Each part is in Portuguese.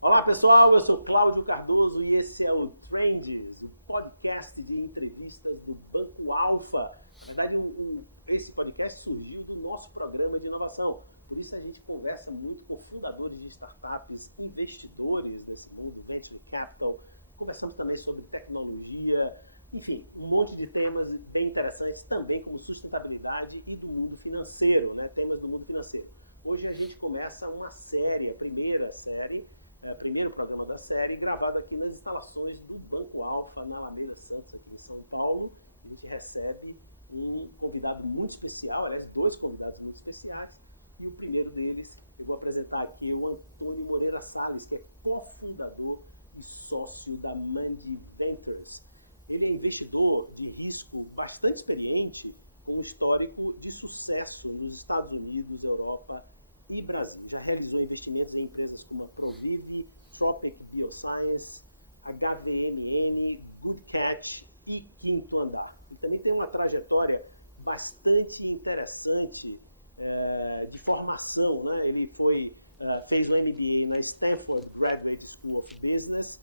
Olá pessoal, eu sou Cláudio Cardoso e esse é o Trends, o podcast de entrevistas do Banco Alfa. Na verdade, esse podcast surgiu do nosso programa de inovação. Por isso a gente conversa muito com fundadores de startups, investidores nesse mundo, venture capital. Conversamos também sobre tecnologia, enfim, um monte de temas bem interessantes, também como sustentabilidade e do mundo financeiro, né? Temas do mundo financeiro. Hoje a gente começa uma série, a primeira série, primeiro programa da série, gravado aqui nas instalações do Banco Alfa, na Alameda Santos, aqui em São Paulo. A gente recebe um convidado muito especial, aliás, dois convidados muito especiais, e o primeiro deles, eu vou apresentar aqui o Antônio Moreira Salles, que é cofundador e sócio da Mandi Ventures. Ele é investidor de risco bastante experiente, com um histórico de sucesso nos Estados Unidos, Europa e Brasil. Já realizou investimentos em empresas como a Provive, Tropic Bioscience, HVMN, Good Catch e Quinto Andar. Ele também tem uma trajetória bastante interessante de formação, né? Ele fez um MBA na Stanford Graduate School of Business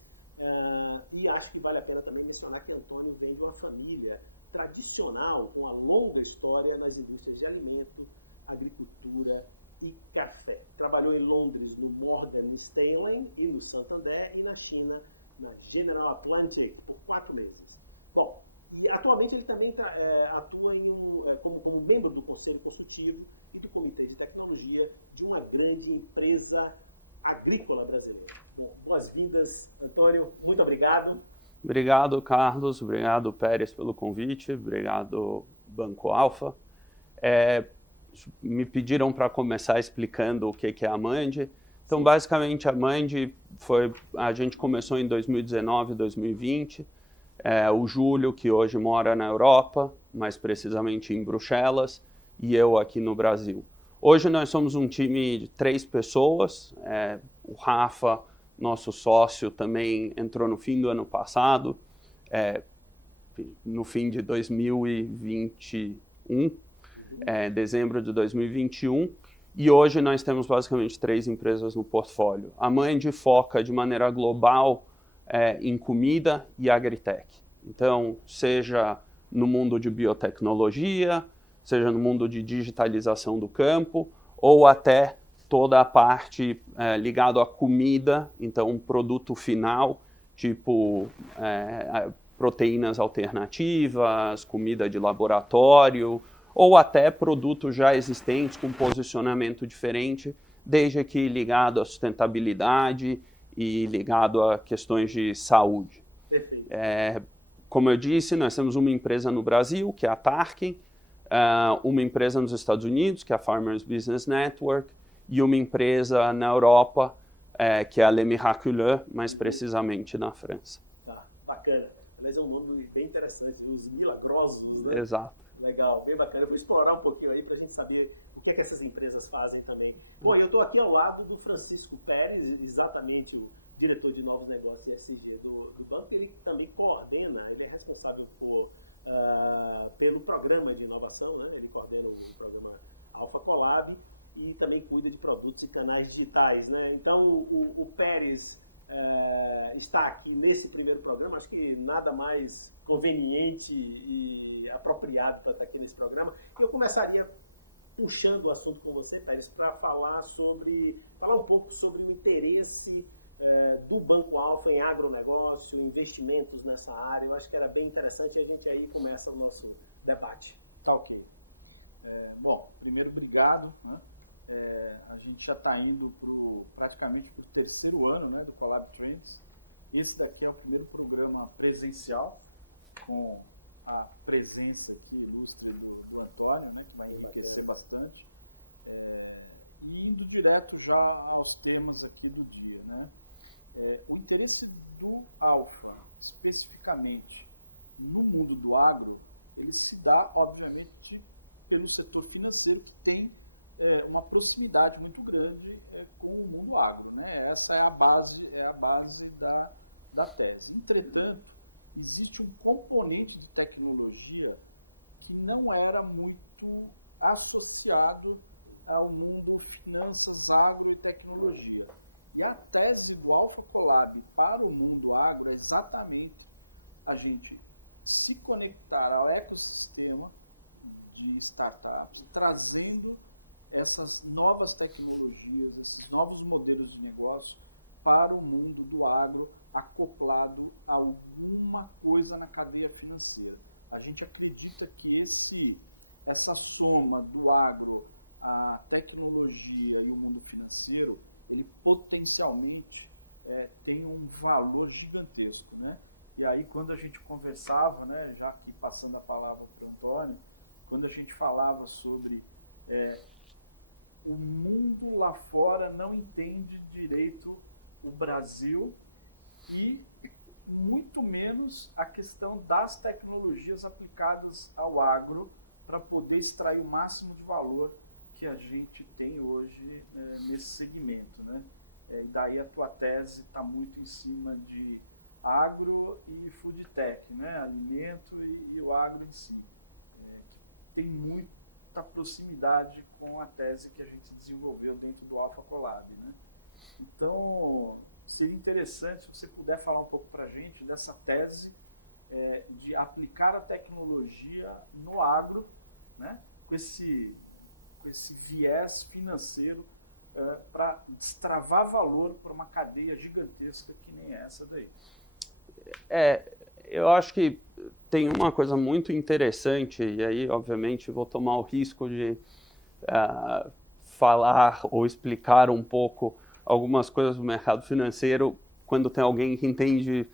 e acho que vale a pena também mencionar que Antônio vem de uma família tradicional, com uma longa história nas indústrias de alimento, agricultura e café. Trabalhou em Londres no Morgan Stanley e no Santander e na China na General Atlantic por 4 meses. Bom, e atualmente ele também atua como membro do Conselho Consultivo e do Comitê de Tecnologia de uma grande empresa agrícola brasileira. Bom, boas-vindas, Antônio. Muito obrigado. Obrigado, Carlos. Obrigado, Pérez, pelo convite. Obrigado, Banco Alfa. Me pediram para começar explicando o que é a Mandi. Então, basicamente, a Mandi a gente começou em 2019, 2020. O Júlio, que hoje mora na Europa, mais precisamente em Bruxelas, e eu aqui no Brasil. Hoje nós somos um time de 3 pessoas. O Rafa, nosso sócio, também entrou no fim do ano passado, no fim de 2021, dezembro de 2021, e hoje nós temos basicamente 3 empresas no portfólio. A Mandi foca de maneira global em comida e agritech. Então, seja no mundo de biotecnologia, seja no mundo de digitalização do campo, ou até toda a parte ligada à comida, então um produto final, tipo proteínas alternativas, comida de laboratório, ou até produtos já existentes com posicionamento diferente, desde que ligado à sustentabilidade e ligado a questões de saúde. Perfeito. Como eu disse, nós temos uma empresa no Brasil, que é a Tarkin, uma empresa nos Estados Unidos, que é a Farmers Business Network, e uma empresa na Europa, que é a Le Miraculeux, mais precisamente na França. Tá, bacana. Aliás, é um nome bem interessante, os milagrosos, né? Exato. Legal, bem bacana. Eu vou explorar um pouquinho aí para a gente saber o que é que essas empresas fazem também. Bom, eu estou aqui ao lado do Francisco Pérez, exatamente o diretor de novos negócios e ESG do banco. Ele também coordena, ele é responsável pelo programa de inovação, né? Ele coordena o programa Alpha Collab e também cuida de produtos e canais digitais, né? Então, o Pérez está aqui nesse primeiro programa, acho que nada mais conveniente e apropriado para estar aqui nesse programa. Eu começaria puxando o assunto com você, Pérez, para falar um pouco sobre o interesse do Banco Alfa em agronegócio, investimentos nessa área. Eu acho que era bem interessante e a gente aí começa o nosso debate. Tá ok. Bom, primeiro, obrigado, né? A gente já está indo praticamente para o 3º ano, né, do Collab Trends. Esse daqui é o primeiro programa presencial, com a presença aqui ilustre do Antônio, né, que vai enriquecer bastante. E indo direto já aos temas aqui do dia, né? O interesse do Alfa, especificamente no mundo do agro, ele se dá, obviamente, pelo setor financeiro, que tem uma proximidade muito grande com o mundo agro, né? Essa é a base da tese. Entretanto, existe um componente de tecnologia que não era muito associado ao mundo finanças, agro e tecnologia. E a tese do Alpha Collab para o mundo agro é exatamente a gente se conectar ao ecossistema de startups, trazendo essas novas tecnologias, esses novos modelos de negócio para o mundo do agro, acoplado a alguma coisa na cadeia financeira. A gente acredita que essa soma do agro, a tecnologia e o mundo financeiro, ele potencialmente tem um valor gigantesco, né? E aí, quando a gente conversava, né, já aqui passando a palavra para o Antônio, quando a gente falava sobre o mundo lá fora não entende direito o Brasil e muito menos a questão das tecnologias aplicadas ao agro para poder extrair o máximo de valor que a gente tem hoje nesse segmento, né? E daí a tua tese está muito em cima de agro e food tech, né? Alimento e o agro em si, que tem muita proximidade com a tese que a gente desenvolveu dentro do Alpha Collab, né? Então, seria interessante se você puder falar um pouco para a gente dessa tese de aplicar a tecnologia no agro, né? Com esse viés financeiro para destravar valor para uma cadeia gigantesca que nem essa daí. Eu acho que tem uma coisa muito interessante, e aí, obviamente, vou tomar o risco de falar ou explicar um pouco algumas coisas do mercado financeiro quando tem alguém que entende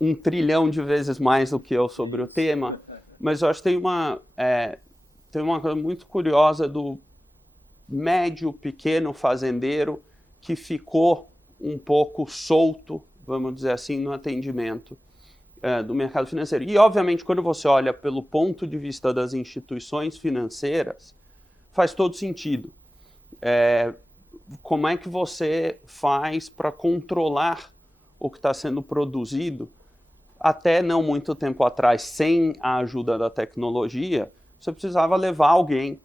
1 trilhão de vezes mais do que eu sobre o tema. Mas eu acho que tem uma coisa muito curiosa do médio, pequeno fazendeiro que ficou um pouco solto, vamos dizer assim, no atendimento do mercado financeiro. E, obviamente, quando você olha pelo ponto de vista das instituições financeiras, faz todo sentido. Como é que você faz para controlar o que está sendo produzido? Até não muito tempo atrás, sem a ajuda da tecnologia, você precisava levar alguém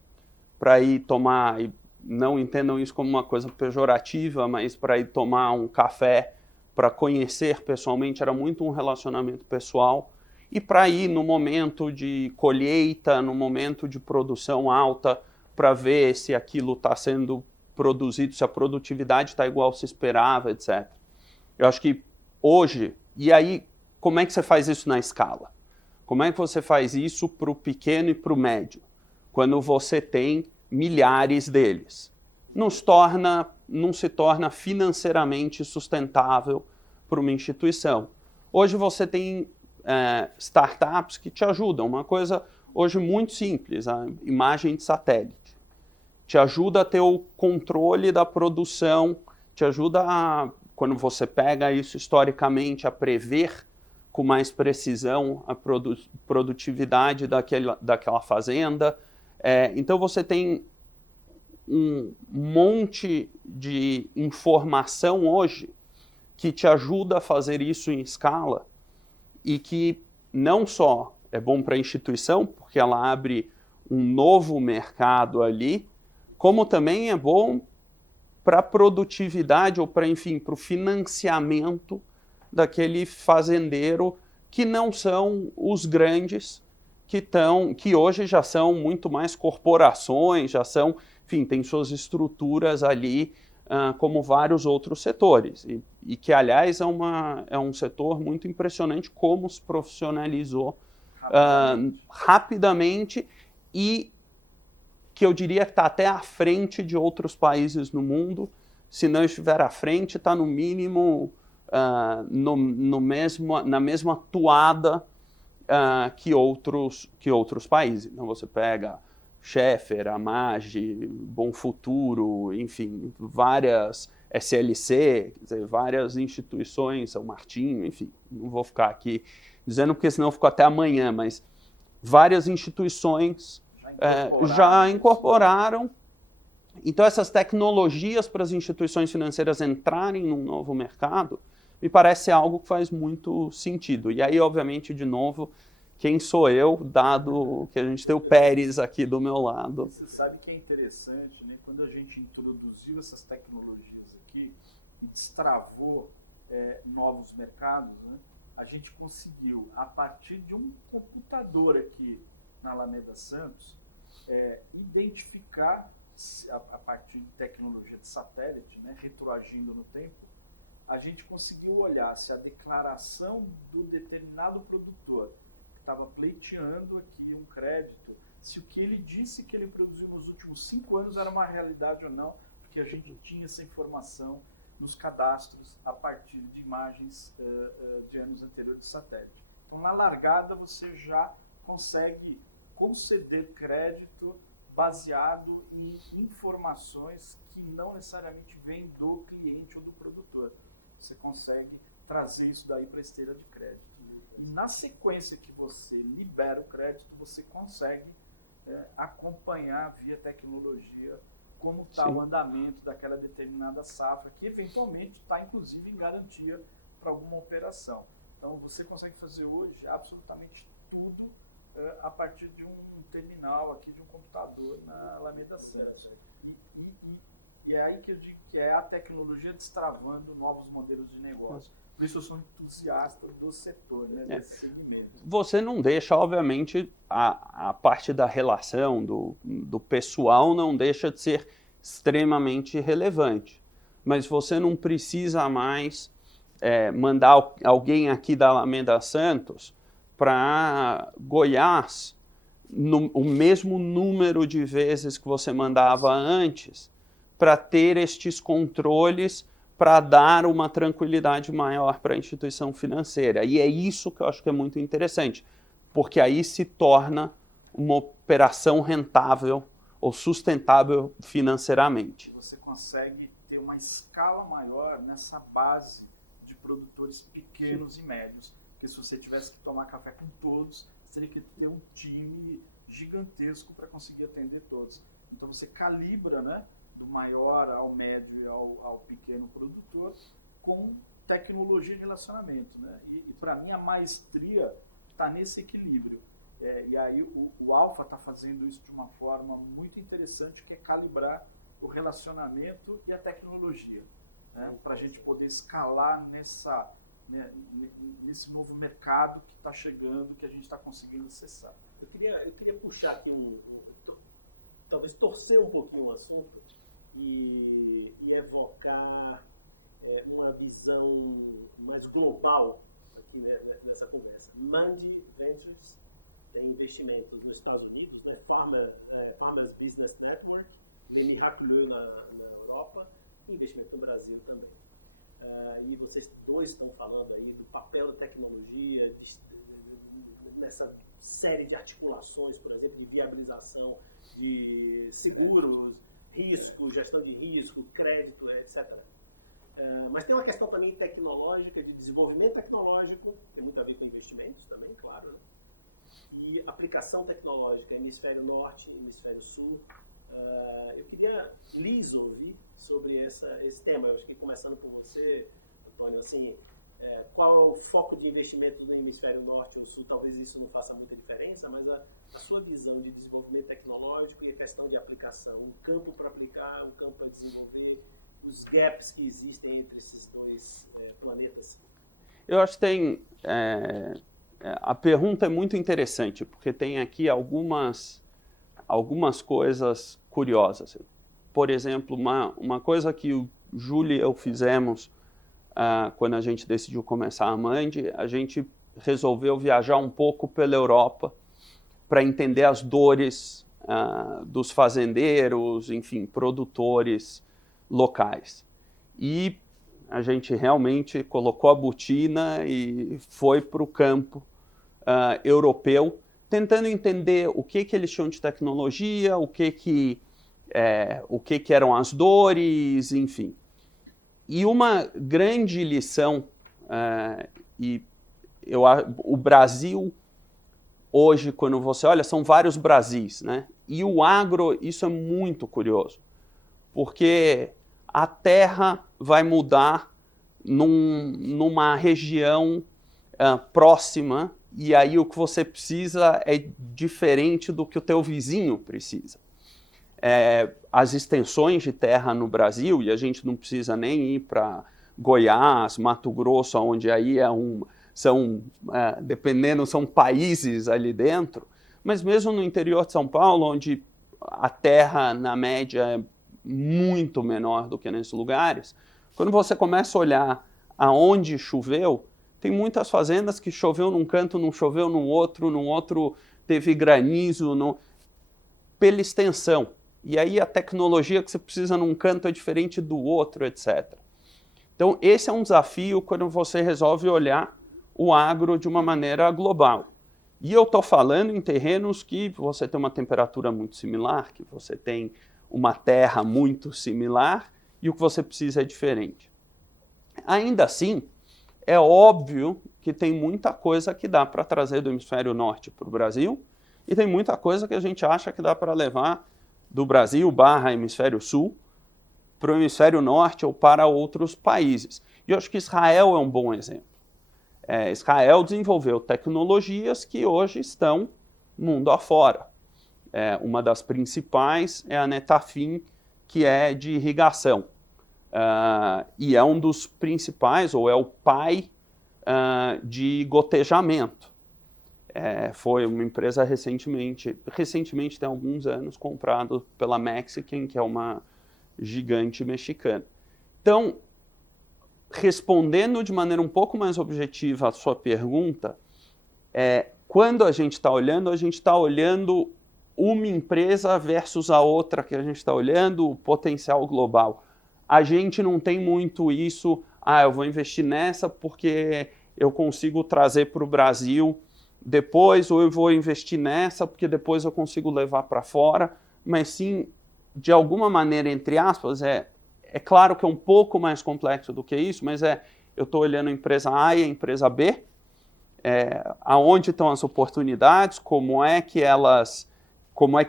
para ir tomar, e não entendam isso como uma coisa pejorativa, mas para ir tomar um café, para conhecer pessoalmente, era muito um relacionamento pessoal, e para ir no momento de colheita, no momento de produção alta, para ver se aquilo está sendo produzido, se a produtividade está igual se esperava, etc. Eu acho que hoje, e aí, como é que você faz isso na escala? Como é que você faz isso para o pequeno e para o médio? Quando você tem milhares deles. Não se torna financeiramente sustentável para uma instituição. Hoje você tem startups que te ajudam. Uma coisa hoje muito simples, a imagem de satélite. Te ajuda a ter o controle da produção, te ajuda a, quando você pega isso historicamente, a prever com mais precisão a produtividade daquela fazenda. Então você tem um monte de informação hoje que te ajuda a fazer isso em escala e que não só é bom para a instituição, porque ela abre um novo mercado ali, como também é bom para a produtividade ou para, enfim, para o financiamento daquele fazendeiro que não são os grandes, que hoje já são muito mais corporações, já são, enfim, tem suas estruturas ali, como vários outros setores. E que, aliás, é um setor muito impressionante como se profissionalizou rapidamente e que eu diria que está até à frente de outros países no mundo. Se não estiver à frente, está no mínimo na mesma toada que outros países. Então você pega Schaeffer, Amage, Bom Futuro, enfim, várias SLC, quer dizer, várias instituições, São Martinho, enfim, não vou ficar aqui dizendo porque senão eu fico até amanhã, mas várias instituições já incorporaram. Então essas tecnologias para as instituições financeiras entrarem num novo mercado, me parece algo que faz muito sentido. E aí, obviamente, de novo, quem sou eu, dado que a gente tem o Pérez aqui do meu lado. Você sabe que é interessante, né? Quando a gente introduziu essas tecnologias aqui, e destravou novos mercados, né? A gente conseguiu, a partir de um computador aqui na Alameda Santos, identificar, a partir de tecnologia de satélite, né, retroagindo no tempo, a gente conseguiu olhar se a declaração do determinado produtor que estava pleiteando aqui um crédito, se o que ele disse que ele produziu nos últimos 5 anos era uma realidade ou não, porque a gente tinha essa informação nos cadastros a partir de imagens de anos anteriores de satélite. Então, na largada, você já consegue conceder crédito baseado em informações que não necessariamente vêm do cliente ou do produtor. Você consegue trazer isso daí para a esteira de crédito. E na sequência que você libera o crédito, você consegue acompanhar via tecnologia como está o andamento daquela determinada safra, que eventualmente está inclusive em garantia para alguma operação. Então você consegue fazer hoje absolutamente tudo a partir de um terminal aqui, de um computador na Alameda Santos. E é aí que eu digo que é a tecnologia destravando novos modelos de negócio. Por isso eu sou entusiasta do setor, né, desse segmento. Você não deixa, obviamente, a parte da relação do pessoal não deixa de ser extremamente relevante. Mas você não precisa mais mandar alguém aqui da Alameda Santos para Goiás o mesmo número de vezes que você mandava antes, para ter estes controles, para dar uma tranquilidade maior para a instituição financeira. E é isso que eu acho que é muito interessante, porque aí se torna uma operação rentável ou sustentável financeiramente. E você consegue ter uma escala maior nessa base de produtores pequenos e médios, porque se você tivesse que tomar café com todos, você teria que ter um time gigantesco para conseguir atender todos. Então você calibra, né, do maior ao médio e ao pequeno produtor com tecnologia e relacionamento, né? E para mim a maestria está nesse equilíbrio. E aí o Alfa está fazendo isso de uma forma muito interessante, que é calibrar o relacionamento e a tecnologia, né? Para a gente poder escalar nesse novo mercado que está chegando, que a gente está conseguindo acessar. Eu queria puxar aqui talvez torcer um pouquinho o assunto e evocar uma visão mais global aqui, né, nessa conversa. Mandi Ventures tem investimentos nos Estados Unidos, né, Farmers Business Network, Le Miraculeux na Europa, e investimento no Brasil também. E vocês dois estão falando aí do papel da tecnologia nessa série de articulações, por exemplo, de viabilização de seguros, risco, gestão de risco, crédito, etc. Mas tem uma questão também tecnológica, de desenvolvimento tecnológico, tem muito a ver com investimentos também, claro, né? E aplicação tecnológica, hemisfério norte, hemisfério sul. Eu queria lhes ouvir sobre esse tema. Eu acho que começando por você, Antônio, assim, qual é o foco de investimento do hemisfério norte ou sul? Talvez isso não faça muita diferença, mas a sua visão de desenvolvimento tecnológico e a questão de aplicação, um campo para aplicar, um campo para desenvolver, os gaps que existem entre esses dois planetas. Eu acho que tem... a pergunta é muito interessante, porque tem aqui algumas coisas curiosas. Por exemplo, uma coisa que o Júlio e eu fizemos quando a gente decidiu começar a Mandi, a gente resolveu viajar um pouco pela Europa para entender as dores dos fazendeiros, enfim, produtores locais. E a gente realmente colocou a botina e foi para o campo europeu, tentando entender o que eles tinham de tecnologia, o que eram as dores, enfim. E uma grande lição, o Brasil, hoje, quando você olha, são vários Brasis, né? E o agro, isso é muito curioso, porque a terra vai mudar numa região próxima, e aí o que você precisa é diferente do que o teu vizinho precisa. as extensões de terra no Brasil, e a gente não precisa nem ir para Goiás, Mato Grosso, onde aí dependendo, são países ali dentro, mas mesmo no interior de São Paulo, onde a terra, na média, é muito menor do que nesses lugares, quando você começa a olhar aonde choveu, tem muitas fazendas que choveu num canto, não choveu num outro teve granizo, pela extensão. E aí a tecnologia que você precisa num canto é diferente do outro, etc. Então, esse é um desafio quando você resolve olhar o agro de uma maneira global. E eu estou falando em terrenos que você tem uma temperatura muito similar, que você tem uma terra muito similar e o que você precisa é diferente. Ainda assim, é óbvio que tem muita coisa que dá para trazer do hemisfério norte para o Brasil e tem muita coisa que a gente acha que dá para levar do Brasil / hemisfério sul para o hemisfério norte ou para outros países. E eu acho que Israel é um bom exemplo. Israel desenvolveu tecnologias que hoje estão mundo afora. Uma das principais é a Netafim, que é de irrigação. E é um dos principais, ou é o pai de gotejamento. Foi uma empresa recentemente tem alguns anos, comprado pela Mexican, que é uma gigante mexicana. Então, respondendo de maneira um pouco mais objetiva a sua pergunta, quando a gente está olhando uma empresa versus a outra que a gente está olhando, o potencial global. A gente não tem muito isso, eu vou investir nessa porque eu consigo trazer para o Brasil depois, ou eu vou investir nessa porque depois eu consigo levar para fora, mas sim, de alguma maneira, entre aspas, é claro que é um pouco mais complexo do que isso, mas eu estou olhando a empresa A e a empresa B, aonde estão as oportunidades, como é que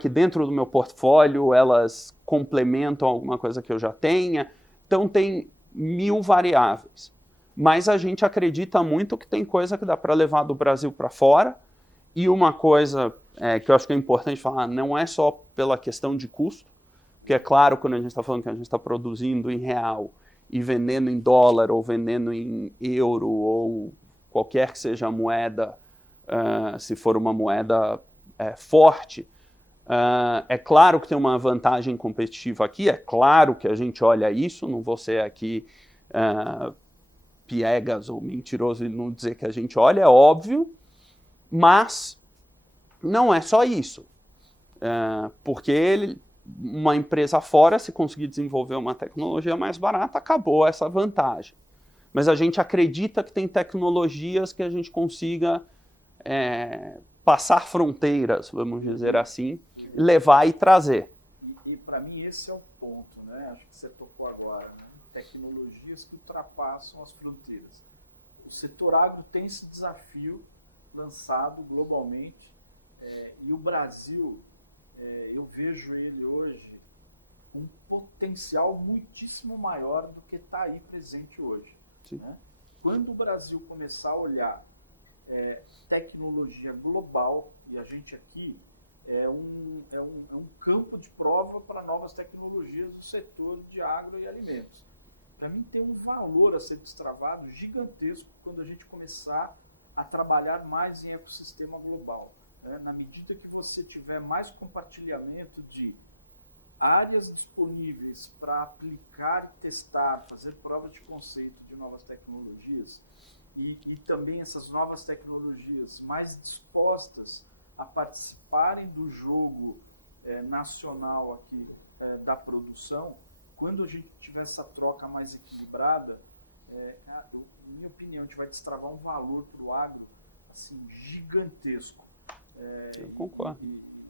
dentro do meu portfólio elas complementam alguma coisa que eu já tenha. Então tem 1000 variáveis. Mas a gente acredita muito que tem coisa que dá para levar do Brasil para fora. E uma coisa que eu acho que é importante falar, não é só pela questão de custo, porque é claro, quando a gente está falando que a gente está produzindo em real e vendendo em dólar ou vendendo em euro ou qualquer que seja a moeda, se for uma moeda forte, é claro que tem uma vantagem competitiva aqui, é claro que a gente olha isso, não vou ser aqui piegas ou mentiroso e não dizer que a gente olha, é óbvio, mas não é só isso. Porque uma empresa fora, se conseguir desenvolver uma tecnologia mais barata, acabou essa vantagem. Mas a gente acredita que tem tecnologias que a gente consiga passar fronteiras, vamos dizer assim, levar e trazer. E para mim esse é o ponto, né? Acho que você tocou agora, né? Tecnologias que ultrapassam as fronteiras. O setor agro tem esse desafio lançado globalmente e o Brasil, eu vejo ele hoje com um potencial muitíssimo maior do que está aí presente hoje. Né? Quando o Brasil começar a olhar tecnologia global, e a gente aqui é um campo de prova para novas tecnologias do setor de agro e alimentos. Para mim tem um valor a ser destravado gigantesco quando a gente começar a trabalhar mais em ecossistema global. Né? Na medida que você tiver mais compartilhamento de áreas disponíveis para aplicar e testar, fazer provas de conceito de novas tecnologias e também essas novas tecnologias mais dispostas a participarem do jogo nacional aqui da produção, quando a gente tiver essa troca mais equilibrada, minha opinião, a gente vai destravar um valor para o agro assim, gigantesco.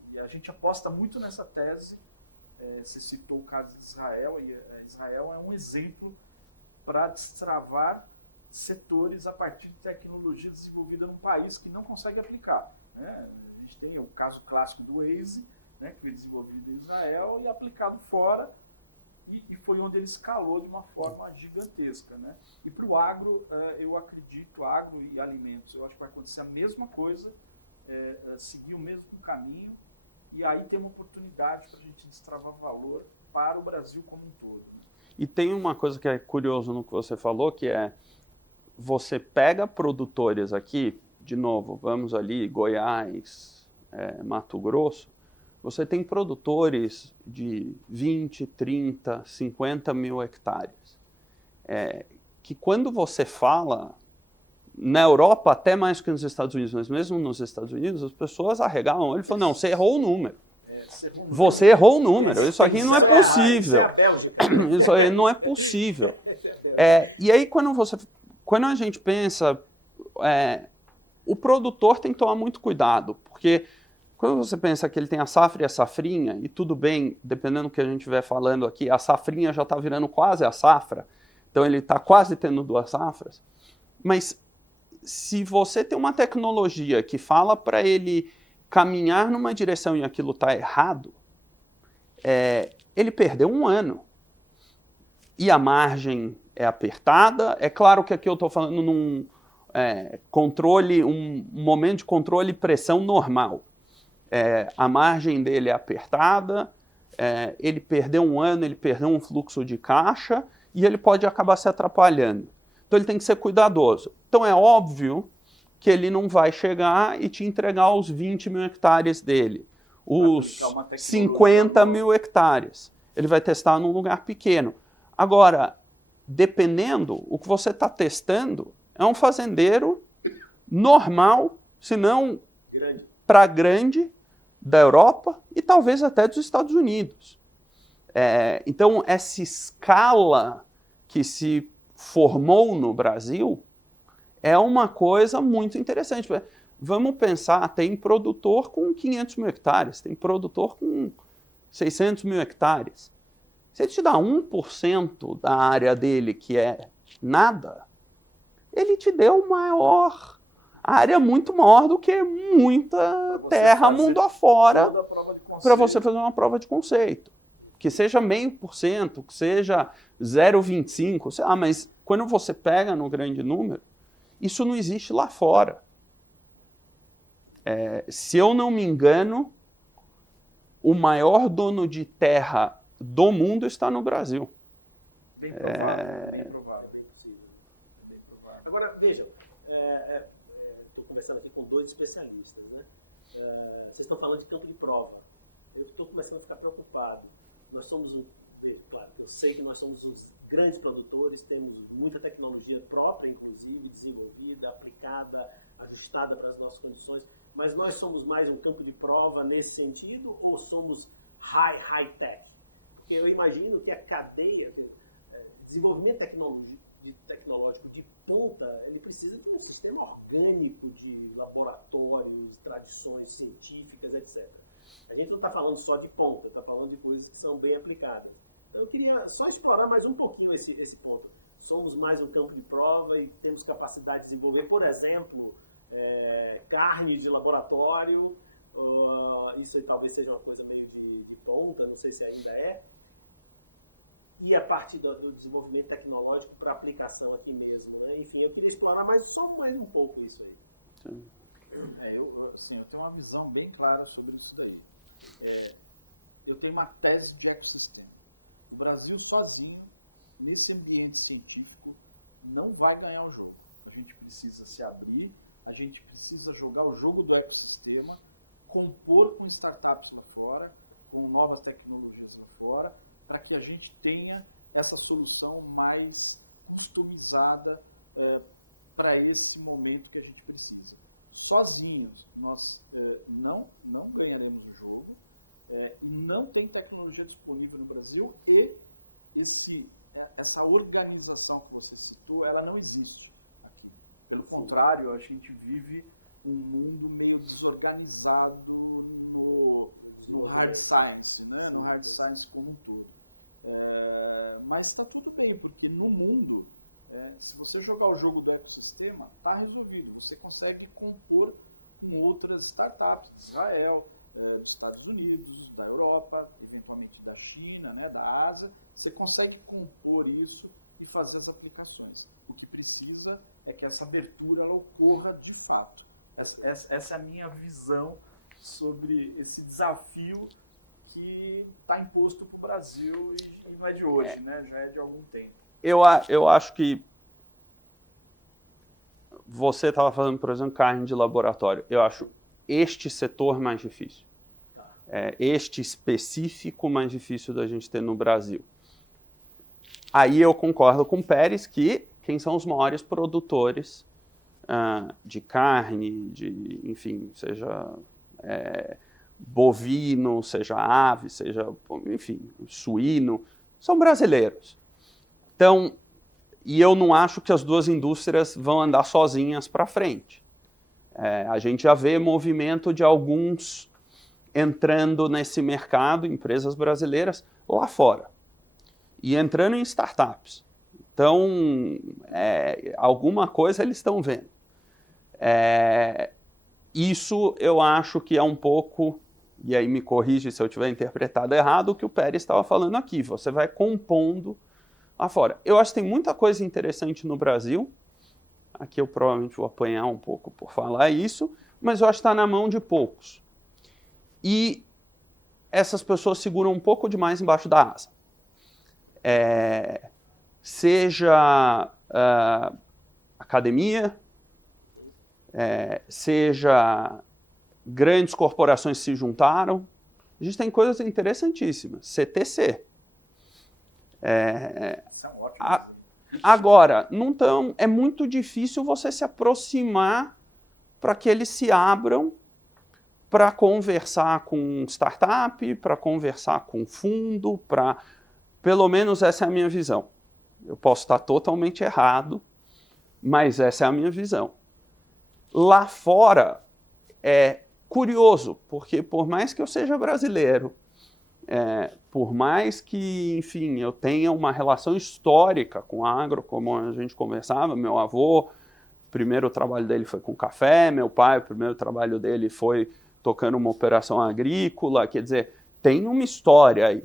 E a gente aposta muito nessa tese. Você citou o caso de Israel, e Israel é um exemplo para destravar setores a partir de tecnologia desenvolvida num país que não consegue aplicar. Né? A gente tem o caso clássico do Waze, né, que foi desenvolvido em Israel e aplicado fora, e foi onde ele escalou de uma forma gigantesca. Né? E para o agro, eu acredito, agro e alimentos, eu acho que vai acontecer a mesma coisa, seguir o mesmo caminho, e aí tem uma oportunidade para a gente destravar valor para o Brasil como um todo. Né? E tem uma coisa que é curioso no que você falou, que é, você pega produtores aqui, de novo, vamos ali, Goiás, Mato Grosso, você tem produtores de 20, 30, 50 mil hectares. Que quando você fala, na Europa, até mais que nos Estados Unidos, mas mesmo nos Estados Unidos, as pessoas arregalam o olho e falam, não, você errou o número. Você errou o número, isso aqui não é possível. Isso é a Bélgica. Né? Isso aí não é possível. Isso é a Bélgica. E aí, quando a gente pensa, o produtor tem que tomar muito cuidado, porque quando você pensa que ele tem a safra e a safrinha, e tudo bem, dependendo do que a gente estiver falando aqui, a safrinha já está virando quase a safra, então ele está quase tendo 2 safras, mas se você tem uma tecnologia que fala para ele caminhar numa direção e aquilo está errado, ele perdeu 1 ano. E a margem é apertada. É claro que aqui eu estou falando num controle, um momento de controle e pressão normal. A margem dele é apertada, ele perdeu 1 ano, ele perdeu um fluxo de caixa e ele pode acabar se atrapalhando. Então ele tem que ser cuidadoso. Então é óbvio que ele não vai chegar e te entregar os 20 mil hectares dele, os 50 mil hectares. Ele vai testar num lugar pequeno. Agora, dependendo, o que você está testando é um fazendeiro normal, se não para grande, da Europa e talvez até dos Estados Unidos. Então, essa escala que se formou no Brasil é uma coisa muito interessante. Vamos pensar, tem produtor com 500 mil hectares, tem produtor com 600 mil hectares. Se ele te dá 1% da área dele, que é nada, ele te deu área muito maior do que muita terra mundo afora para você fazer uma prova de conceito. Que seja 0,5%, que seja 0,25%, mas quando você pega no grande número, isso não existe lá fora. Se eu não me engano, o maior dono de terra do mundo está no Brasil. Bem provável, bem provável. É bem possível. É bem provável. Agora, vejam, estou conversando aqui com 2 especialistas, né? Vocês estão falando de campo de prova. Eu estou começando a ficar preocupado. Nós somos veja, claro, que eu sei que nós somos os grandes produtores, temos muita tecnologia própria, inclusive, desenvolvida, aplicada, ajustada para as nossas condições, mas nós somos mais um campo de prova nesse sentido ou somos high-tech? Porque eu imagino que a cadeia, desenvolvimento tecnológico de ponta, ele precisa de um sistema orgânico de laboratórios, tradições científicas, etc. A gente não está falando só de ponta, está falando de coisas que são bem aplicadas. Então eu queria só explorar mais um pouquinho esse ponto. Somos mais um campo de prova e temos capacidade de desenvolver, por exemplo, carne de laboratório. Isso aí talvez seja uma coisa meio de ponta, não sei se ainda é. E a parte do desenvolvimento tecnológico para aplicação aqui mesmo, né? Enfim, eu queria explorar só mais um pouco isso aí. Sim. Eu tenho uma visão bem clara sobre isso daí. Eu tenho uma tese de ecossistema. O Brasil sozinho, nesse ambiente científico, não vai ganhar o jogo. A gente precisa se abrir, a gente precisa jogar o jogo do ecossistema, compor com startups lá fora, com novas tecnologias lá fora, para que a gente tenha essa solução mais customizada para esse momento que a gente precisa. Sozinhos, nós não ganharemos o jogo e não tem tecnologia disponível no Brasil e essa organização que você citou, ela não existe aqui. Pelo contrário, a gente vive um mundo meio desorganizado no hard science, né? No hard science como um todo. Mas está tudo bem, porque no mundo, se você jogar o jogo do ecossistema, está resolvido. Você consegue compor com outras startups de Israel, dos Estados Unidos, da Europa, eventualmente da China, né, da Ásia. Você consegue compor isso e fazer as aplicações. O que precisa é que essa abertura ela ocorra de fato. Essa é a minha visão sobre esse desafio que está imposto para o Brasil e não é de hoje, né? Já é de algum tempo. Eu acho que você estava falando, por exemplo, carne de laboratório. Eu acho este setor mais difícil. Tá. Este específico mais difícil da gente ter no Brasil. Aí eu concordo com o Pérez que quem são os maiores produtores de carne, enfim, seja bovino, seja ave, seja, enfim, suíno, são brasileiros. Então, e eu não acho que as duas indústrias vão andar sozinhas para frente. A gente já vê movimento de alguns entrando nesse mercado, empresas brasileiras, lá fora. E entrando em startups. Então, alguma coisa eles estão vendo. Isso eu acho que é um pouco, e aí me corrige se eu tiver interpretado errado, o que o Pérez estava falando aqui. Você vai compondo lá fora. Eu acho que tem muita coisa interessante no Brasil. Aqui eu provavelmente vou apanhar um pouco por falar isso, mas eu acho que está na mão de poucos. E essas pessoas seguram um pouco demais embaixo da asa. Seja academia, seja grandes corporações se juntaram. A gente tem coisas interessantíssimas. CTC. Isso é um ótimo exemplo. Agora, é muito difícil você se aproximar para que eles se abram para conversar com startup, para conversar com fundo, pelo menos essa é a minha visão. Eu posso estar totalmente errado, mas essa é a minha visão. Lá fora é curioso, porque por mais que eu seja brasileiro, por mais que, enfim, eu tenha uma relação histórica com agro, como a gente conversava, meu avô, o primeiro trabalho dele foi com café, meu pai, o primeiro trabalho dele foi tocando uma operação agrícola, quer dizer, tem uma história aí.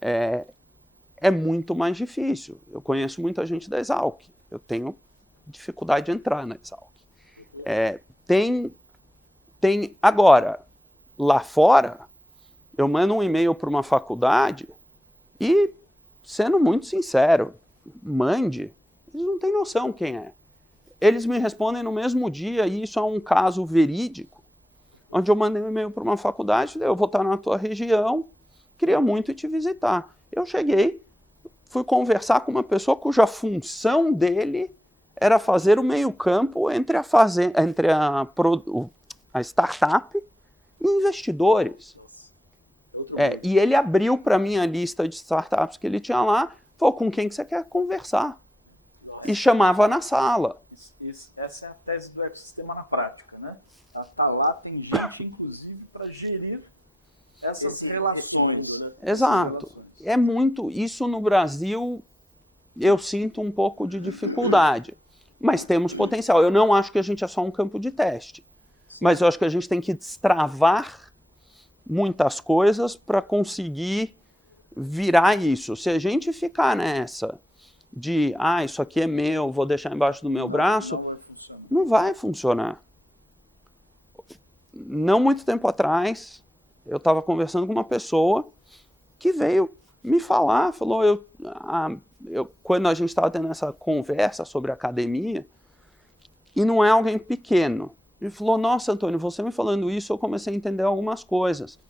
É muito mais difícil. Eu conheço muita gente da Exalc, eu tenho dificuldade de entrar na Exalc. Agora, lá fora, eu mando um e-mail para uma faculdade e, sendo muito sincero, eles não têm noção quem é. Eles me respondem no mesmo dia, e isso é um caso verídico, onde eu mandei um e-mail para uma faculdade, eu vou estar na tua região, queria muito te visitar. Eu cheguei, fui conversar com uma pessoa cuja função dele era fazer o meio-campo entre a startup e investidores. Nossa, é outro e ele abriu para mim a lista de startups que ele tinha lá, falou, com quem que você quer conversar? Nossa. E chamava na sala. Essa é a tese do ecossistema na prática, né? Ela está lá, tem gente, inclusive, para gerir essas relações. Esse mundo, né? Exato. É muito. Isso no Brasil, eu sinto um pouco de dificuldade. Mas temos potencial. Eu não acho que a gente é só um campo de teste. Sim. Mas eu acho que a gente tem que destravar muitas coisas para conseguir virar isso. Se a gente ficar nessa de, isso aqui é meu, vou deixar embaixo do meu braço... Não vai funcionar. Não vai funcionar. Não muito tempo atrás, eu estava conversando com uma pessoa que veio me falar, falou, quando a gente estava tendo essa conversa sobre academia, e não é alguém pequeno, ele falou, nossa, Antônio, você me falando isso, eu comecei a entender algumas coisas.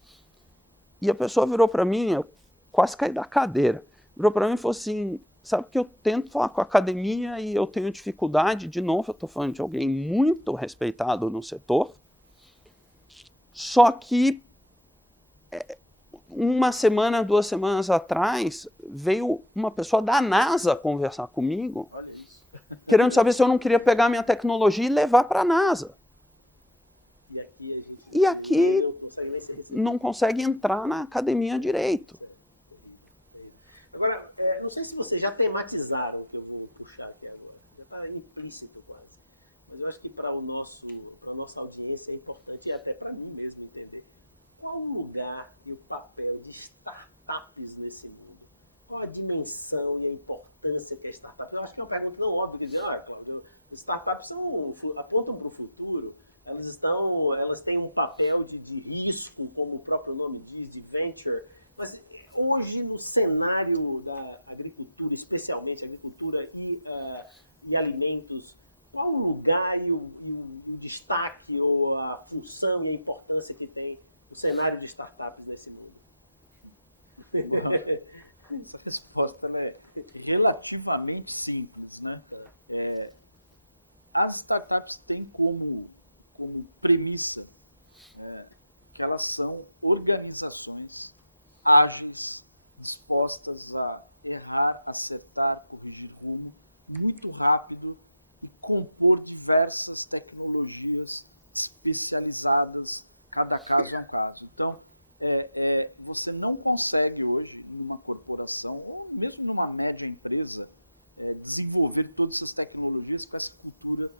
E a pessoa virou para mim, eu quase caí da cadeira, virou para mim e falou assim, sabe que eu tento falar com a academia e eu tenho dificuldade, de novo, eu estou falando de alguém muito respeitado no setor, só que uma semana, 2 semanas atrás, veio uma pessoa da NASA conversar comigo, olha isso, querendo saber se eu não queria pegar minha tecnologia e levar para a NASA. E aqui a gente não consegue nem ser recebido. Não consegue entrar na academia direito. Sério, terrível. Agora, não sei se vocês já tematizaram o que eu vou puxar aqui agora. Já está implícito quase. Mas eu acho que para a nossa audiência é importante, e até para mim mesmo entender, qual o lugar e o papel de startups nesse mundo? Qual a dimensão e a importância que é startup? Eu acho que é uma pergunta não óbvia, que dizer, Cláudio, startups apontam para o futuro, elas têm um papel de risco, como o próprio nome diz, de venture. Mas hoje no cenário da agricultura, especialmente agricultura e alimentos, qual o lugar e o destaque ou a função e a importância que tem o cenário de startups nesse mundo? Bom, essa resposta ela é relativamente simples, né? As startups têm como premissa que elas são organizações ágeis, dispostas a errar, acertar, corrigir rumo muito rápido e compor diversas tecnologias especializadas, cada caso é um caso. Então, você não consegue hoje, numa corporação, ou mesmo numa média empresa, desenvolver todas essas tecnologias com essa cultura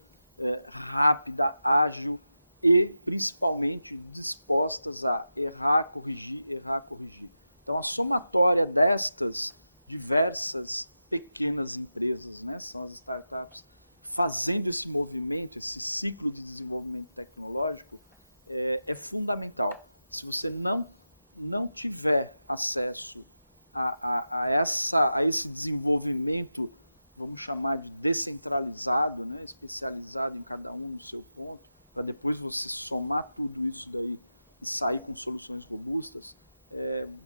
rápida, ágil e, principalmente, dispostas a errar, corrigir, errar, corrigir. Então, a somatória destas diversas pequenas empresas, né, são as startups, fazendo esse movimento, esse ciclo de desenvolvimento tecnológico, é fundamental. Se você não tiver acesso a esse desenvolvimento, vamos chamar de descentralizado, né, especializado em cada um no seu ponto, para depois você somar tudo isso daí e sair com soluções robustas,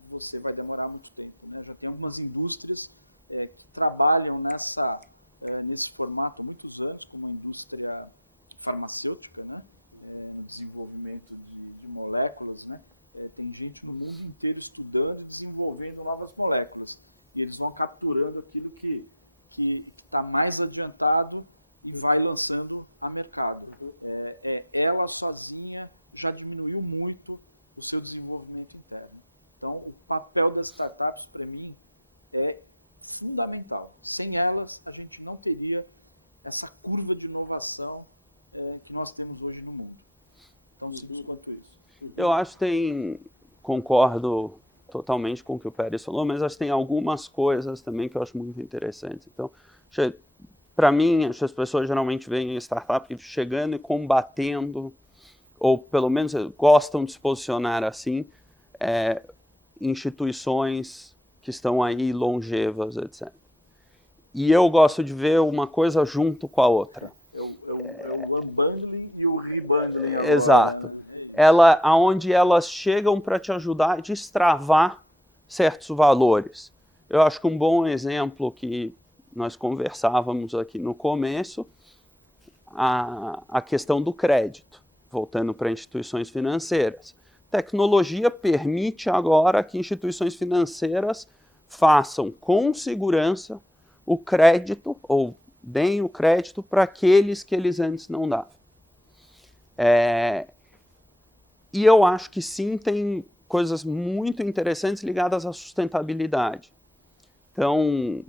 você vai demorar muito tempo, né? Já tem algumas indústrias que trabalham nesse formato há muitos anos, como a indústria farmacêutica, né? No desenvolvimento de moléculas, né? Tem gente no mundo inteiro estudando e desenvolvendo novas moléculas, e eles vão capturando aquilo que está mais adiantado e vai lançando a mercado. Ela sozinha já diminuiu muito o seu desenvolvimento interno. Então, o papel das startups, para mim, é fundamental. Sem elas, a gente não teria essa curva de inovação que nós temos hoje no mundo. Tão simples quanto isso. Eu acho que concordo totalmente com o que o Pérez falou, mas acho que tem algumas coisas também que eu acho muito interessantes. Então, para mim, acho que as pessoas geralmente veem startup chegando e combatendo, ou pelo menos gostam de se posicionar assim, instituições que estão aí longevas, etc. E eu gosto de ver uma coisa junto com a outra. É o unbundling e o rebundling agora. Exato. Né? Onde elas chegam para te ajudar a destravar certos valores. Eu acho que um bom exemplo que nós conversávamos aqui no começo, a questão do crédito, voltando para instituições financeiras. Tecnologia permite agora que instituições financeiras façam com segurança o crédito, ou deem o crédito para aqueles que eles antes não davam. E eu acho que sim, tem coisas muito interessantes ligadas à sustentabilidade. Então,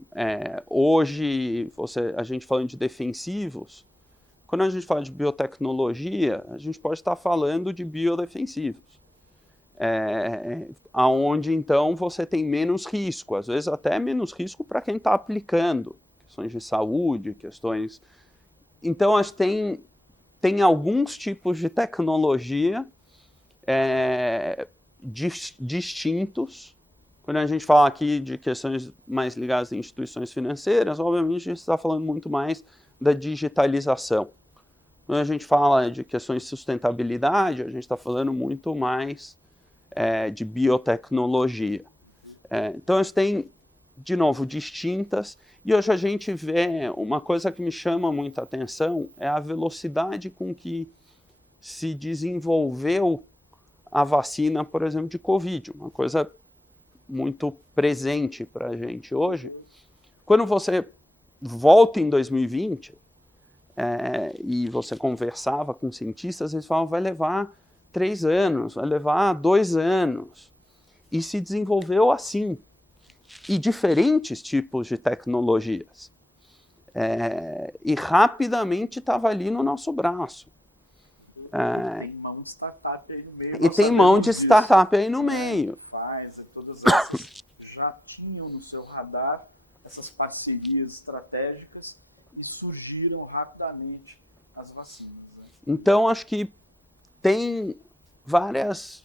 hoje, a gente falando de defensivos, quando a gente fala de biotecnologia, a gente pode estar falando de biodefensivos. Onde, então, você tem menos risco, às vezes até menos risco para quem está aplicando, questões de saúde, questões... Então, acho que tem alguns tipos de tecnologia distintos. Quando a gente fala aqui de questões mais ligadas a instituições financeiras, obviamente a gente está falando muito mais da digitalização. Quando a gente fala de questões de sustentabilidade, a gente está falando muito mais de biotecnologia. Então, eles têm, de novo, distintas. E hoje a gente vê uma coisa que me chama muita atenção, é a velocidade com que se desenvolveu a vacina, por exemplo, de Covid. Uma coisa muito presente para a gente hoje. Quando você volta em 2020, e você conversava com cientistas, eles falavam, vai levar 3 anos, vai levar 2 anos. E se desenvolveu assim. E diferentes tipos de tecnologias. E rapidamente estava ali no nosso braço. Tem mão de startup aí no meio. E tem mão de startup aí no meio. Pfizer, todas essas já tinham no seu radar essas parcerias estratégicas e surgiram rapidamente as vacinas. Né? Então, acho que tem vários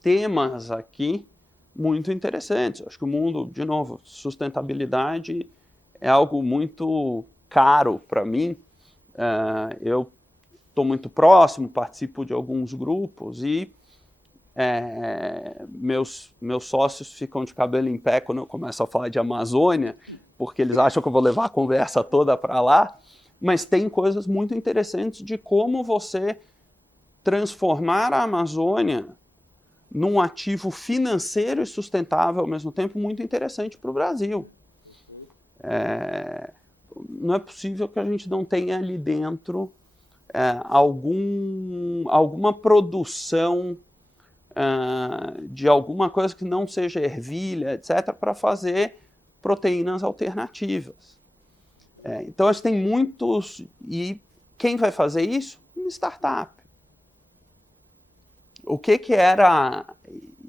temas aqui muito interessantes. Acho que o mundo, de novo, sustentabilidade é algo muito caro para mim. Eu estou muito próximo, participo de alguns grupos e meus sócios ficam de cabelo em pé quando eu começo a falar de Amazônia, porque eles acham que eu vou levar a conversa toda para lá, mas tem coisas muito interessantes de como você transformar a Amazônia num ativo financeiro e sustentável ao mesmo tempo muito interessante para o Brasil. Não é possível que a gente não tenha ali dentro alguma produção de alguma coisa que não seja ervilha, etc., para fazer proteínas alternativas. Então, a gente tem muitos... E quem vai fazer isso? Uma startup. O que era...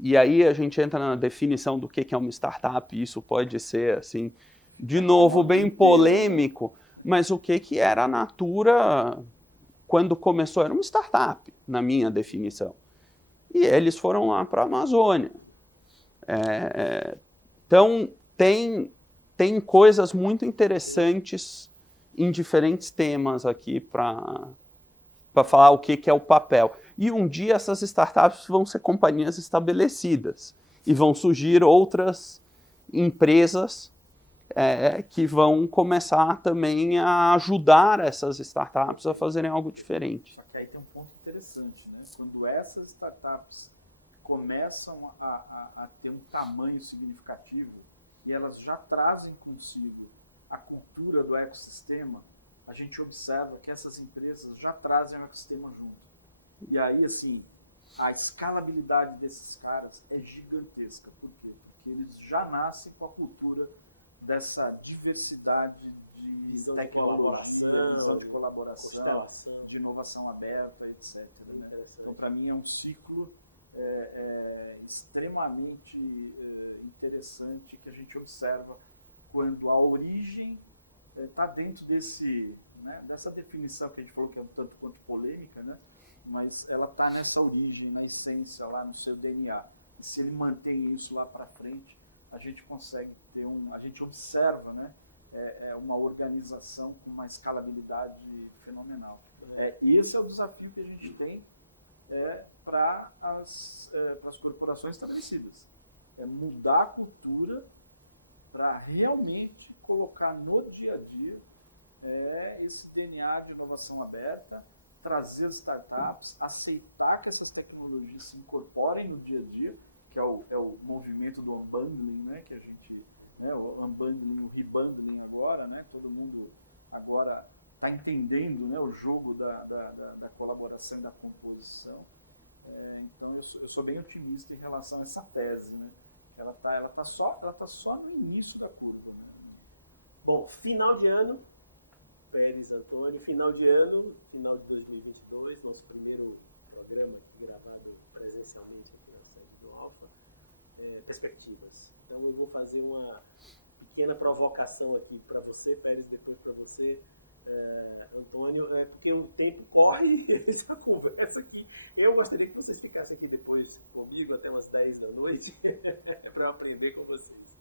E aí a gente entra na definição do que é uma startup, isso pode ser, assim, de novo, bem polêmico, mas o que era a Natura quando começou? Era uma startup, na minha definição. E eles foram lá para a Amazônia. Então, tem coisas muito interessantes em diferentes temas aqui para falar o que é o papel. E um dia essas startups vão ser companhias estabelecidas e vão surgir outras empresas que vão começar também a ajudar essas startups a fazerem algo diferente. Só que aí tem um ponto interessante, né? Quando essas startups começam a ter um tamanho significativo e elas já trazem consigo a cultura do ecossistema, a gente observa que essas empresas já trazem o ecossistema junto. E aí, assim, a escalabilidade desses caras é gigantesca. Por quê? Porque eles já nascem com a cultura dessa diversidade de visão tecnologia, visão de colaboração, constelação, de inovação aberta, etc. Né? Então, para mim, é um ciclo extremamente interessante que a gente observa quando a origem está dentro dessa definição que a gente falou que é um tanto quanto polêmica, né? Mas ela está nessa origem, na essência, lá no seu DNA. E se ele mantém isso lá para frente, a gente consegue ter a gente observa, né, uma organização com uma escalabilidade fenomenal. Esse é o desafio que a gente tem para as corporações estabelecidas. É mudar a cultura para realmente colocar no dia a dia esse DNA de inovação aberta, trazer as startups, aceitar que essas tecnologias se incorporem no dia a dia, que é o movimento do unbundling, né, que a gente, né, o unbundling, o rebundling agora, né, todo mundo agora está entendendo, né, o jogo da colaboração e da composição. Então eu sou bem otimista em relação a essa tese, né, que ela tá só no início da curva, né. Bom, final de ano, Pérez Antônio, final de 2022, nosso primeiro programa aqui gravado presencialmente aqui na sede do Alfa, perspectivas. Então eu vou fazer uma pequena provocação aqui para você, Pérez, depois para você, Antônio, porque o tempo corre, essa conversa aqui. Eu gostaria que vocês ficassem aqui depois comigo até umas 10 da noite para eu aprender com vocês.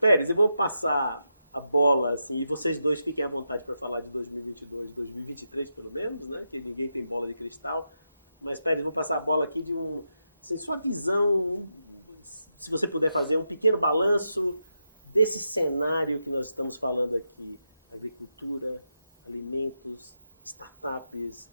Pérez, eu vou passar a bola, assim, e vocês dois fiquem à vontade para falar de 2022, 2023 pelo menos, né? Que ninguém tem bola de cristal. Mas, Pérez, vou passar a bola aqui de sua visão, se você puder fazer um pequeno balanço desse cenário que nós estamos falando aqui. Agricultura, alimentos, startups,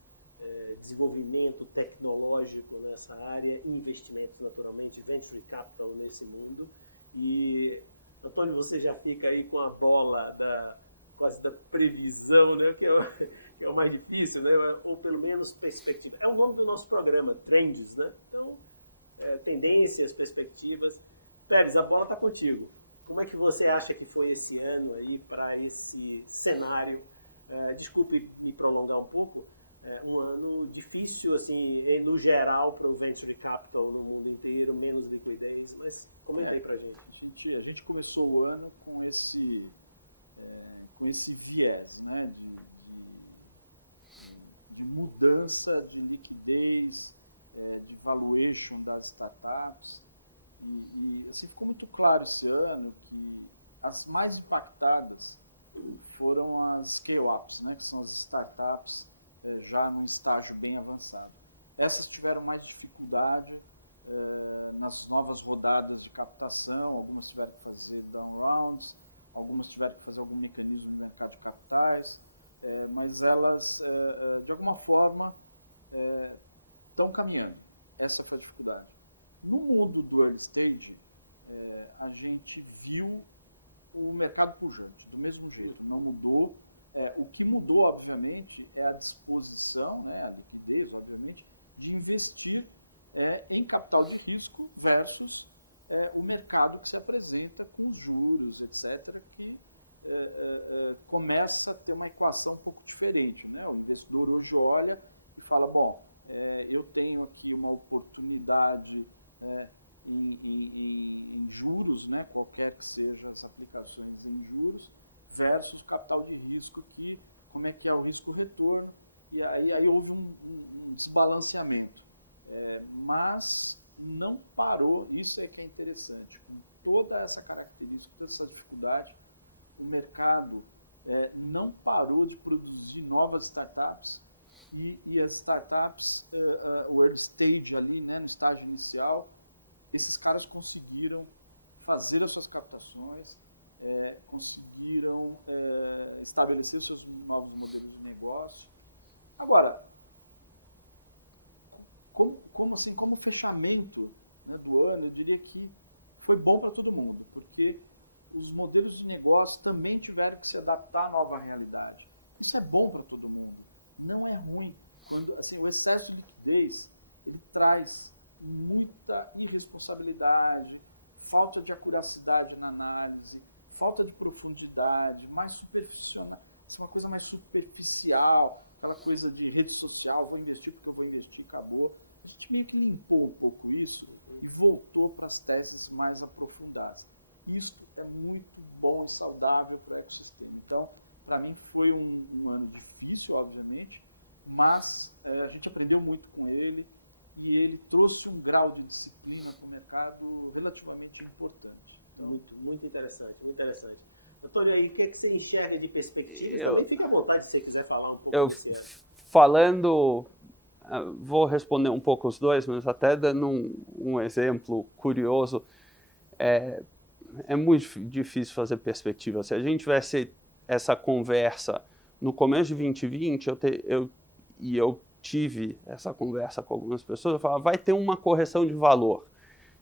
desenvolvimento tecnológico nessa área, investimentos, naturalmente, venture capital nesse mundo. E, Antônio, você já fica aí com a bola quase da previsão, né? Que é o mais difícil, né? Ou pelo menos perspectiva. É o nome do nosso programa, Trends, né? Então, tendências, perspectivas. Pérez, a bola está contigo. Como é que você acha que foi esse ano aí para esse cenário? Desculpe me prolongar um pouco. Um ano difícil, assim, no geral, para o venture capital no mundo inteiro, menos liquidez, mas comenta aí para a gente. A gente começou o ano com esse viés, né, mudança de liquidez, de valuation das startups. E assim, ficou muito claro esse ano que as mais impactadas foram as scale-ups, né, que são as startups já num estágio bem avançado. Essas tiveram mais dificuldade nas novas rodadas de captação, algumas tiveram que fazer down rounds, algumas tiveram que fazer algum mecanismo de mercado de capitais, mas elas, de alguma forma, estão caminhando. Essa foi a dificuldade. No mundo do early stage, a gente viu o mercado pujante, do mesmo jeito, não mudou. O que mudou, obviamente, é a disposição, né, a liquidez, obviamente, de investir em capital de risco versus o mercado que se apresenta com os juros, etc., que começa a ter uma equação um pouco diferente, né? O investidor hoje olha e fala, bom, eu tenho aqui uma oportunidade em juros, né? Qualquer que sejam as aplicações em juros, versus o capital de risco, que como é que é o risco-retorno, e aí houve um desbalanceamento. Mas não parou, isso é que é interessante, com toda essa característica, toda essa dificuldade, o mercado não parou de produzir novas startups, e as startups, o early stage ali, né, no estágio inicial, esses caras conseguiram fazer as suas captações, conseguiram estabelecer seus novos modelos de negócio. Agora, como fechamento, né, do ano, eu diria que foi bom para todo mundo, porque os modelos de negócio também tiveram que se adaptar à nova realidade. Isso é bom para todo mundo, não é ruim. Quando, assim, o excesso de liquidez, ele traz muita irresponsabilidade, falta de acuracidade na análise, falta de profundidade, mais superficial, uma coisa mais superficial, aquela coisa de rede social, vou investir porque eu vou investir, acabou. A gente meio que limpou um pouco isso e voltou para as teses mais aprofundadas. Isto é muito bom e saudável para o ecossistema. Então, para mim foi um ano difícil, obviamente, mas a gente aprendeu muito com ele e ele trouxe um grau de disciplina para o mercado relativamente importante. Então, muito interessante, muito interessante. Antônio, aí, o que é que você enxerga de perspectivas? Também fica à vontade se você quiser falar um pouco desse ano. Falando, vou responder um pouco os dois, mas até dando um exemplo curioso, é muito difícil fazer perspectiva. Se a gente tivesse essa conversa no começo de 2020, eu tive essa conversa com algumas pessoas, eu falava, vai ter uma correção de valor.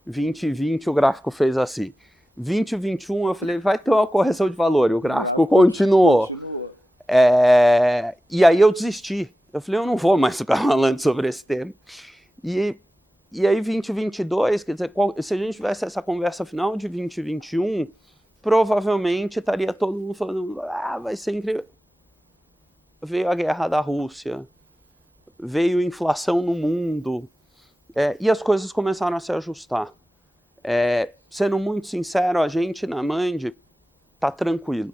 2020 o gráfico fez assim. 2021 eu falei, vai ter uma correção de valor, e o gráfico continuou. E aí eu desisti. Eu falei, eu não vou mais ficar falando sobre esse tema. E aí 2022, quer dizer, se a gente tivesse essa conversa final de 2021, provavelmente estaria todo mundo falando, vai ser incrível. Veio a guerra da Rússia, veio inflação no mundo, e as coisas começaram a se ajustar. Sendo muito sincero, a gente na Mand está tranquilo.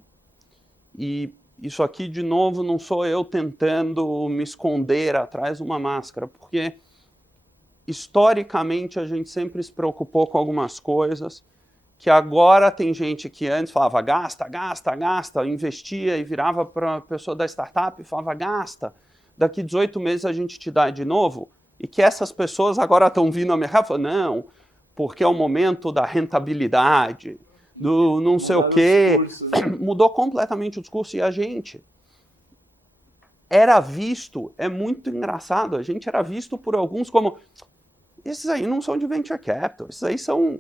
E isso aqui, de novo, não sou eu tentando me esconder atrás de uma máscara, porque historicamente a gente sempre se preocupou com algumas coisas que agora tem gente que antes falava gasta, gasta, gasta, investia e virava para a pessoa da startup e falava gasta, daqui 18 meses a gente te dá de novo, e que essas pessoas agora estão vindo ao mercado e falam, não, porque é o momento da rentabilidade, do não sei o quê. Discurso, né? Mudou completamente o discurso e a gente era visto, é muito engraçado, a gente era visto por alguns como, esses aí não são de venture capital, esses aí são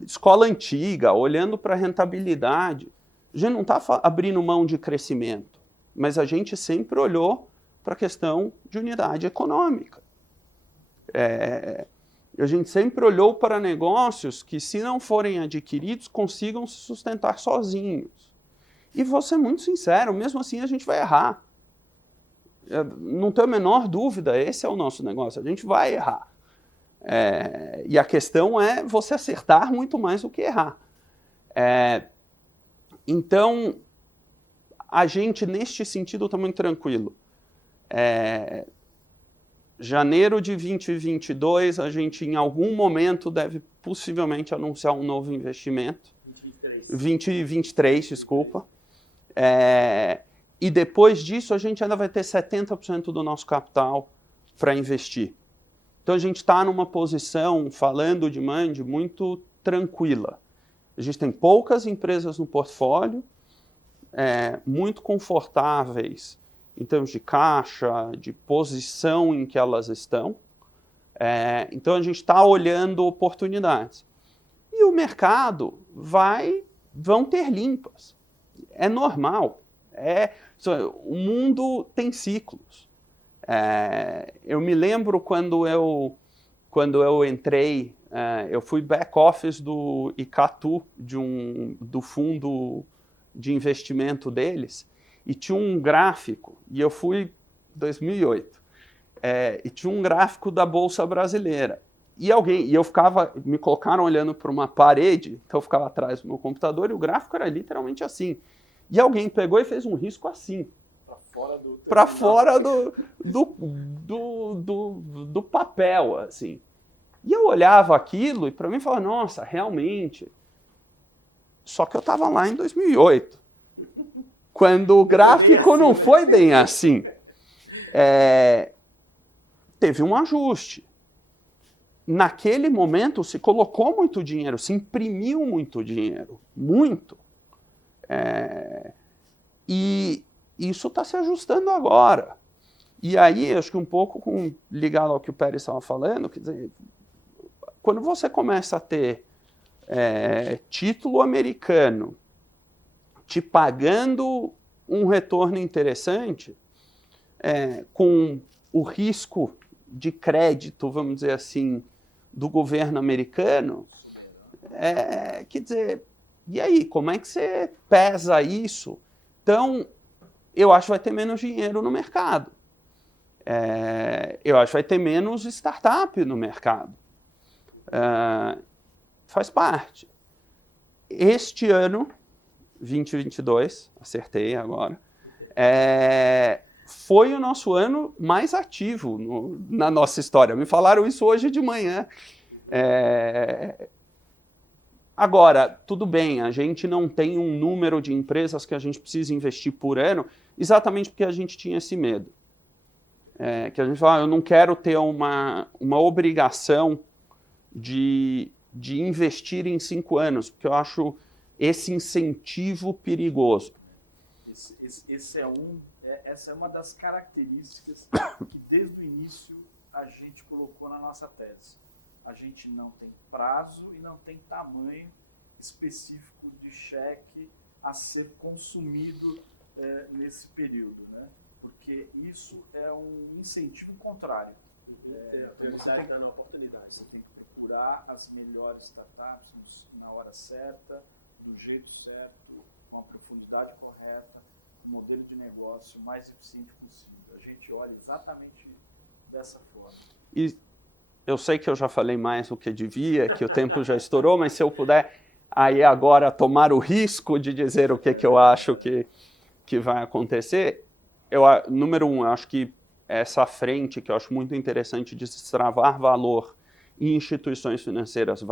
escola antiga, olhando para a rentabilidade. A gente não está abrindo mão de crescimento, mas a gente sempre olhou para a questão de unidade econômica. A gente sempre olhou para negócios que, se não forem adquiridos, consigam se sustentar sozinhos. E vou ser muito sincero, mesmo assim a gente vai errar. Não tenho a menor dúvida, esse é o nosso negócio, a gente vai errar. E a questão é você acertar muito mais do que errar. Então, a gente, neste sentido, está muito tranquilo. Janeiro de 2022, a gente em algum momento deve possivelmente anunciar um novo investimento. 2023, desculpa. E depois disso, a gente ainda vai ter 70% do nosso capital para investir. Então, a gente está numa posição, falando de Mand, muito tranquila. A gente tem poucas empresas no portfólio, muito confortáveis em termos de caixa, de posição em que elas estão. Então, a gente está olhando oportunidades. E o mercado vão ter limpas. É normal. O mundo tem ciclos. Eu me lembro quando eu entrei, eu fui back-office do Icatu, do fundo de investimento deles, e tinha um gráfico, e eu fui em 2008, e tinha um gráfico da Bolsa Brasileira. E me colocaram olhando para uma parede, então eu ficava atrás do meu computador, e o gráfico era literalmente assim. E alguém pegou e fez um risco assim. Para fora do papel, assim. E eu olhava aquilo e para mim falava, nossa, realmente. Só que eu estava lá em 2008. Quando o gráfico não foi bem assim. Teve um ajuste. Naquele momento se colocou muito dinheiro, se imprimiu muito dinheiro. Muito. E isso está se ajustando agora. E aí, acho que um pouco ligado ao que o Pérez estava falando, quer dizer, quando você começa a ter título americano te pagando um retorno interessante, com o risco de crédito, vamos dizer assim, do governo americano, quer dizer, e aí, como é que você pesa isso? Então, eu acho que vai ter menos dinheiro no mercado. Eu acho que vai ter menos startup no mercado. Faz parte. Este ano, 2022, acertei agora, foi o nosso ano mais ativo na nossa história. Me falaram isso hoje de manhã. Agora, tudo bem, a gente não tem um número de empresas que a gente precisa investir por ano, exatamente porque a gente tinha esse medo. Que a gente fala, eu não quero ter uma obrigação de investir em 5 anos, porque eu acho esse incentivo perigoso. Essa é uma das características que desde o início a gente colocou na nossa tese. A gente não tem prazo e não tem tamanho específico de cheque a ser consumido nesse período, né? Porque isso é um incentivo contrário. A prioridade está na oportunidade. Você tem que procurar as melhores startups na hora certa, do jeito certo, com a profundidade correta, com o modelo de negócio mais eficiente possível. A gente olha exatamente dessa forma. E eu sei que eu já falei mais do que devia, que o tempo já estourou, mas se eu puder aí agora tomar o risco de dizer o que eu acho que vai acontecer, número 1, eu acho que essa frente, que eu acho muito interessante de destravar valor em instituições financeiras,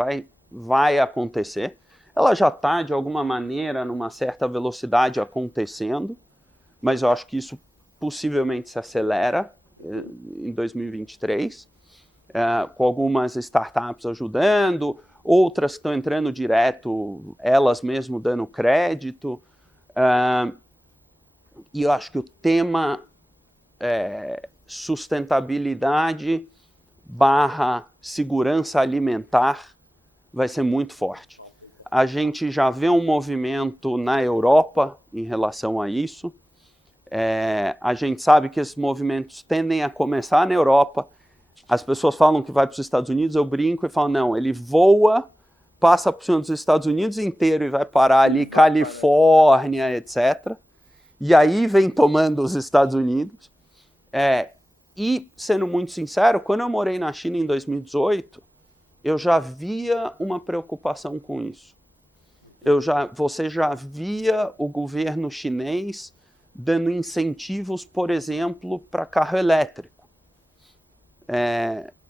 vai acontecer. Ela já está, de alguma maneira, numa certa velocidade acontecendo, mas eu acho que isso possivelmente se acelera em 2023, com algumas startups ajudando, outras que estão entrando direto, elas mesmo dando crédito. E eu acho que o tema sustentabilidade / segurança alimentar vai ser muito forte. A gente já vê um movimento na Europa em relação a isso. A gente sabe que esses movimentos tendem a começar na Europa. As pessoas falam que vai para os Estados Unidos, eu brinco e falo, não, ele voa, passa por cima dos Estados Unidos inteiro e vai parar ali, Califórnia, etc. E aí vem tomando os Estados Unidos. E, sendo muito sincero, quando eu morei na China em 2018, eu já via uma preocupação com isso. Você já via o governo chinês dando incentivos, por exemplo, para carro elétrico.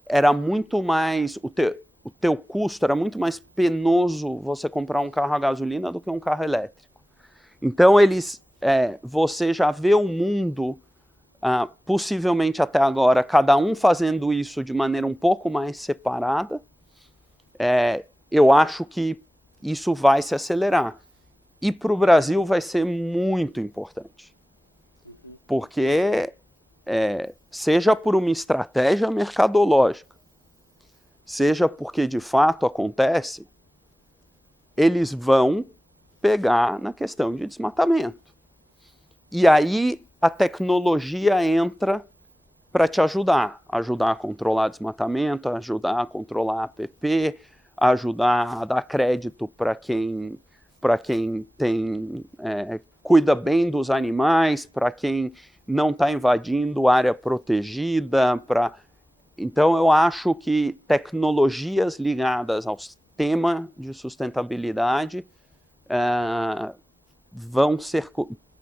Era muito mais, o teu custo era muito mais penoso você comprar um carro a gasolina do que um carro elétrico. Então, você já vê o mundo, possivelmente até agora, cada um fazendo isso de maneira um pouco mais separada. Eu acho que isso vai se acelerar. E para o Brasil vai ser muito importante. Porque, seja por uma estratégia mercadológica, seja porque de fato acontece, eles vão pegar na questão de desmatamento. E aí a tecnologia entra para te ajudar a controlar desmatamento, ajudar a controlar APP, ajudar a dar crédito para quem cuida bem dos animais, para quem não está invadindo área protegida. Então, eu acho que tecnologias ligadas ao tema de sustentabilidade vão ser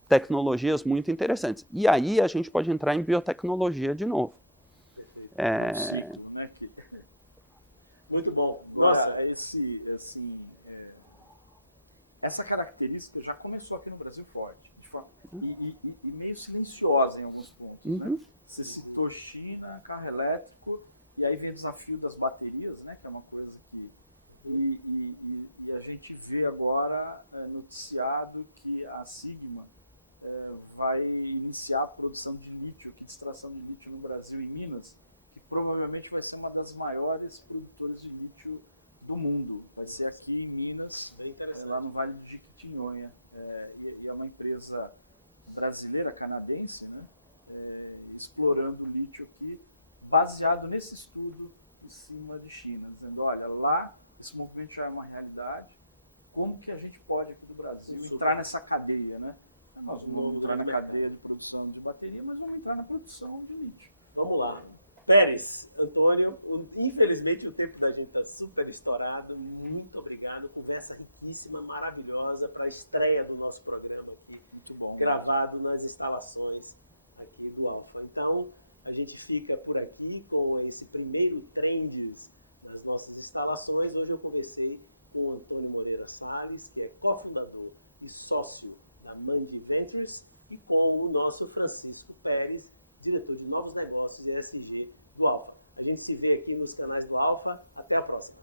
tecnologias muito interessantes. E aí a gente pode entrar em biotecnologia de novo. Perfeito. Um ciclo, né? Muito bom. Agora, essa característica já começou aqui no Brasil forte, e meio silenciosa em alguns pontos, né? Você citou China, carro elétrico, e aí vem o desafio das baterias, né? Que é uma coisa que... E a gente vê agora noticiado que a Sigma vai iniciar a produção de lítio, de extração de lítio no Brasil, em Minas, que provavelmente vai ser uma das maiores produtoras de lítio do mundo. Vai ser aqui em Minas, bem interessante, lá no Vale do Jequitinhonha. E é uma empresa brasileira, canadense, né? Explorando o lítio aqui, baseado nesse estudo em cima de China, dizendo, olha, lá esse movimento já é uma realidade, como que a gente pode aqui do Brasil entrar nessa cadeia, né? Nós não vamos entrar na cadeia de produção de bateria, mas vamos entrar na produção de lítio. Vamos lá. Pérez, Antônio, infelizmente o tempo da gente está super estourado. Muito obrigado. Conversa riquíssima, maravilhosa para a estreia do nosso programa aqui. Muito bom. Gravado nas instalações aqui do Alfa. Então, a gente fica por aqui com esse primeiro Trends nas nossas instalações. Hoje eu conversei com o Antônio Moreira Salles, que é cofundador e sócio da Mandi Ventures, e com o nosso Francisco Pérez, diretor de novos negócios e ESG do Alfa. A gente se vê aqui nos canais do Alfa. Até a próxima.